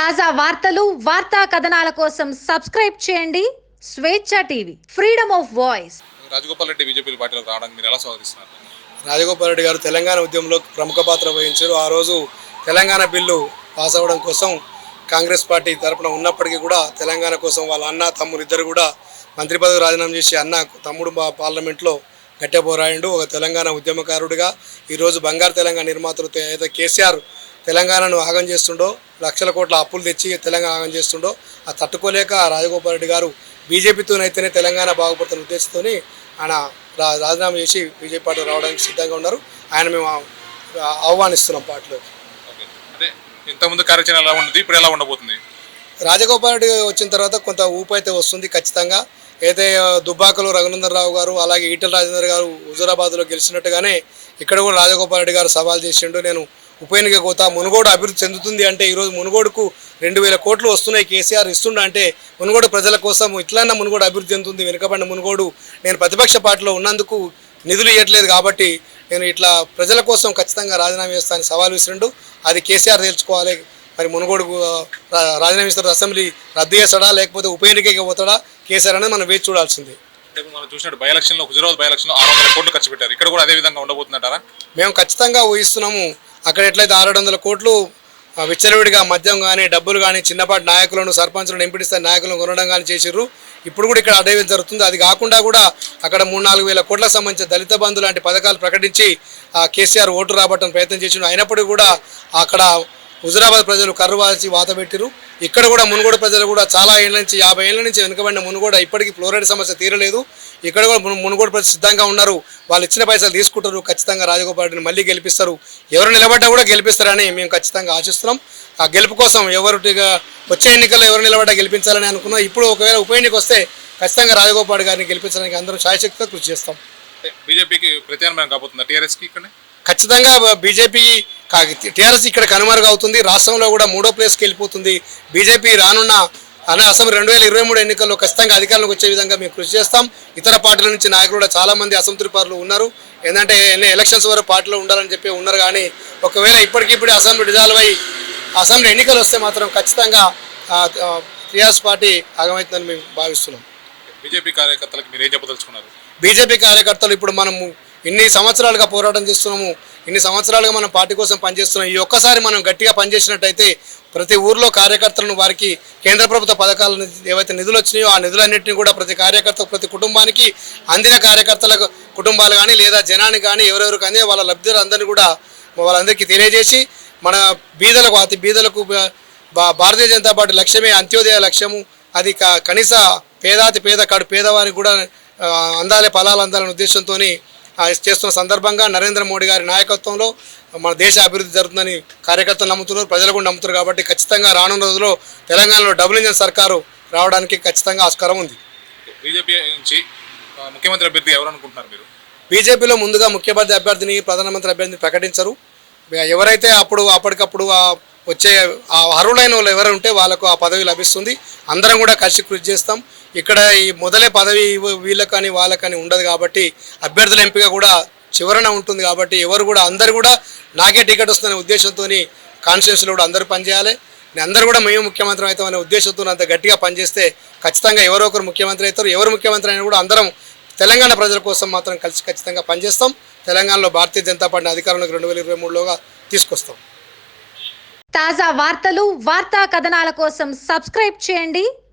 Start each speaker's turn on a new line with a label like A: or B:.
A: తాజా వార్తలు వార్తా కథనాల కోసం సబ్స్క్రైబ్ చేయండి. Swechha TV freedom of voice.
B: Rajagopal Reddy BJP పార్టీలో రావడానికి మీరు ఎలా స్వాగతిస్తున్నారు?
C: రాజగోపాల్ రెడ్డి గారు తెలంగాణ ఉద్యమంలో ప్రముఖ పాత్ర వహించారు. ఆ రోజు తెలంగాణ బిల్లు పాస్ అవ్వడం కోసం కాంగ్రెస్ పార్టీ తరపున ఉన్నప్పటికీ కూడా తెలంగాణ కోసం వాళ్ళ అన్న తమ్ముడు ఇద్దరు కూడా మంత్రి పదవి రాజీనామా చేసి అన్న తమ్ముడు మా పార్లమెంట్లో గట్టె పోరాయండు ఒక తెలంగాణ ఉద్యమకారుడిగా ఈరోజు బంగారు తెలంగాణ నిర్మాతలు అయితే కేసీఆర్ తెలంగాణను ఆగం చేస్తుండో లక్షల కోట్ల అప్పులు తెచ్చి తెలంగాణ ఆగం చేస్తుండో ఆ తట్టుకోలేక రాజగోపాల్ రెడ్డి గారు బీజేపీతోనైతేనే తెలంగాణ బాగుపడుతున్న ఉద్దేశంతో ఆయన రా- రాజీనామా చేసి బీజేపీ పార్టీ రావడానికి సిద్ధంగా ఉన్నారు. ఆయన మేము ఆహ్వానిస్తున్నాం పార్టీలోకి.
B: ఓకే. అంటే ఇంతకుముందు కార్యాచరణ ఎలా ఉండదు ఇప్పుడు ఎలా ఉండబోతుంది?
C: రాజగోపాల్ రెడ్డి వచ్చిన తర్వాత కొంత ఊపు అయితే వస్తుంది ఖచ్చితంగా. అయితే దుబ్బాకలో రఘునందన్ రావు గారు అలాగే ఈటల రాజేందర్ గారు హుజురాబాద్లో గెలిచినట్టుగానే ఇక్కడ కూడా రాజగోపాల్ రెడ్డి గారు సవాల్ చేసిండు. నేను ఉప ఎన్నిక కోతా మునుగోడు అభివృద్ధి చెందుతుంది అంటే ఈరోజు మునుగోడుకు రెండు వేల కోట్లు వస్తున్నాయి. కేసీఆర్ ఇస్తుండ అంటే మునుగోడు ప్రజల కోసం ఇట్లన్నా మునుగోడు అభివృద్ధి చెందుతుంది. వెనుకబడిన మునుగోడు నేను ప్రతిపక్ష పార్టీలో ఉన్నందుకు నిధులు ఇవ్వట్లేదు కాబట్టి నేను ఇట్లా ప్రజల కోసం ఖచ్చితంగా రాజీనామా చేస్తానని సవాల్ విసిరిండు. అది కేసీఆర్ తేల్చుకోవాలి. మరి మునుగోడు రాజీనామా ఇస్తారు అసెంబ్లీ రద్దు చేస్తాడా? లేకపోతే ఉప ఎన్నికకి పోతాడా? కేసీఆర్ అనేది మనం వేచి చూడాల్సిందే.
B: మనం చూసినట్టు బై ఎలక్షన్లో హుజరాబాద్ బై ఎలక్షన్లో ఆరు వందల కోట్లు ఖర్చు పెట్టారు. ఇక్కడ కూడా అదే విధంగా ఉండబోతుందంటారా?
C: మేము ఖచ్చితంగా ఊహిస్తున్నాము. అక్కడ ఎట్లయితే ఆరు వందల కోట్లు విచ్చలవిడిగా మద్యం కానీ డబ్బులు కానీ చిన్నపాటి నాయకులను సర్పంచులను ఎంపిడిస్తే నాయకులను కొనడం కానీ చేసిర్రు. ఇప్పుడు కూడా ఇక్కడ అదే జరుగుతుంది. అది కాకుండా కూడా అక్కడ మూడు నాలుగు వేల కోట్లకు సంబంధించిన దళిత బంధు లాంటి పథకాలు ప్రకటించి ఆ, కేసీఆర్ ఓటు రాబట్టడం ప్రయత్నం చేసిండు. అయినప్పటికీ కూడా అక్కడ హుజరాబాద్ ప్రజలు కర్రు వాల్చి వాత పెట్టిరు ఇక్కడ కూడా మునుగోడు ప్రజలు కూడా చాలా ఏళ్ళ నుంచి యాభై ఏళ్ళ నుంచి వెనుకబడిన మునుగోడ ఇప్పటికీ ఫ్లోరైడ్ సమస్య తీరలేదు. ఇక్కడ కూడా మును- మునుగోడు ప్రజలు సిద్ధంగా ఉన్నారు. వాళ్ళు ఇచ్చిన పైసలు తీసుకుంటారు. ఖచ్చితంగా రాజగోపాల్ రెడ్డిని మళ్ళీ గెలిపిస్తారు. ఎవరు నిలబడ్డా కూడా గెలిపిస్తారని మేము ఖచ్చితంగా ఆశిస్తున్నాం. ఆ గెలుపు కోసం ఎవరిగా వచ్చే ఎన్నికల్లో ఎవరు నిలబడ్డా గెలిపించాలని అనుకున్నాం. ఇప్పుడు ఒకవేళ ఉప ఎన్నిక వస్తే ఖచ్చితంగా రాజగోపాల్ గారిని గెలిపించడానికి అందరూ శాయశక్తిగా కృషి చేస్తాం.
B: బీజేపీకి ప్రత్యామ్నాయం కాబోతుందా? టీఆర్ఎస్కి ఇక్కడ?
C: ఖచ్చితంగా బీజేపీ టీఆర్ఎస్ ఇక్కడ కనుమరుగు అవుతుంది రాష్ట్రంలో కూడా మూడో ప్లేస్కి వెళ్ళిపోతుంది. బీజేపీ రానున్న అనే అసెంబ్లీ రెండు వేల ఇరవై మూడు ఎన్నికల్లో ఖచ్చితంగా అధికారంలోకి వచ్చే విధంగా మేము కృషి చేస్తాం. ఇతర పార్టీల నుంచి నాయకులు కూడా చాలా మంది అసంతృప్తులు ఉన్నారు. ఏంటంటే ఎన్ని ఎలక్షన్స్ వరకు పార్టీలో ఉండాలని చెప్పి ఉన్నారు కానీ ఒకవేళ ఇప్పటికిప్పుడు అసెంబ్లీ డిజాల్వ్ అయ్యి అసెంబ్లీ ఎన్నికలు వస్తే మాత్రం ఖచ్చితంగా టీఆర్ఎస్ పార్టీ ఆగమవుతుందని మేము భావిస్తున్నాం.
B: బీజేపీ కార్యకర్తలకు మీరు ఏం చెప్పదలుచుకున్నారు?
C: బీజేపీ కార్యకర్తలు ఇప్పుడు మనము ఇన్ని సంవత్సరాలుగా పోరాటం చేస్తున్నాము. ఇన్ని సంవత్సరాలుగా మనం పార్టీ కోసం పనిచేస్తున్నాం ఈ ఒక్కసారి మనం గట్టిగా పనిచేసినట్టయితే ప్రతి ఊర్లో కార్యకర్తలను వారికి కేంద్ర ప్రభుత్వ పథకాలు ఏవైతే నిధులు వచ్చినాయో ఆ నిధులన్నింటినీ కూడా ప్రతి కార్యకర్త ప్రతి కుటుంబానికి అందిన కార్యకర్తల కుటుంబాలు కానీ లేదా జనానికి కానీ ఎవరెవరికి అందే వాళ్ళ లబ్ధిదారులందరినీ కూడా వాళ్ళందరికీ తెలియజేసి మన బీదలకు అతి బీదలకు భా- భారతీయ జనతా పార్టీ లక్ష్యమే అంత్యోదయ లక్ష్యము. అది క- కనీస పేదాతి పేద కాడు పేదవారికి కూడా అందాలి ఫలాలు అందాలనే ఉద్దేశంతో చేస్తున్న సందర్భంగా నరేంద్ర మోడీ గారి నాయకత్వంలో మన దేశ అభివృద్ధి జరుగుతుందని కార్యకర్తలు నమ్ముతున్నారు ప్రజలు కూడా నమ్ముతున్నారు కాబట్టి ఖచ్చితంగా రానున్న రోజుల్లో తెలంగాణలో డబుల్ ఇంజన్ సర్కారు రావడానికి ఖచ్చితంగా ఆస్కారం ఉంది.
B: బీజేపీ నుంచి ముఖ్యమంత్రి అభ్యర్థి ఎవరు అనుకుంటున్నారు మీరు?
C: బీజేపీలో ముందుగా ముఖ్యమంత్రి అభ్యర్థిని ప్రధానమంత్రి అభ్యర్థిని ప్రకటించరు. ఎవరైతే అప్పుడు అప్పటికప్పుడు వచ్చే ఆ అర్హులైన వాళ్ళు ఎవరు ఉంటే వాళ్ళకు ఆ పదవి లభిస్తుంది. అందరం కూడా కలిసి కృషి చేస్తాం. ఇక్కడ ఈ మొదలే పదవి ఇవ్వ- వీళ్ళకని కానీ ఉండదు కాబట్టి అభ్యర్థుల ఎంపిక కూడా చివరన ఉంటుంది కాబట్టి ఎవరు కూడా అందరు కూడా నాకే టికెట్ వస్తుందనే ఉద్దేశంతో కాన్స్టిట్యూన్సీలో కూడా అందరూ పనిచేయాలి. నేను అందరూ కూడా మేము ముఖ్యమంత్రి అనే ఉద్దేశంతో అంత గట్టిగా పనిచేస్తే ఖచ్చితంగా ఎవరో ఒకరు ముఖ్యమంత్రి అవుతారు. ఎవరు ముఖ్యమంత్రి అయినా కూడా అందరం తెలంగాణ ప్రజల కోసం మాత్రం కలిసి ఖచ్చితంగా పనిచేస్తాం. తెలంగాణలో భారతీయ జనతా పార్టీ అధికారంలోకి రెండు వేల ఇరవై మూడులోగా తీసుకొస్తాం.
A: తాజా వార్తలు వార్తా కథనాల కోసం సబ్స్క్రైబ్ చేయండి.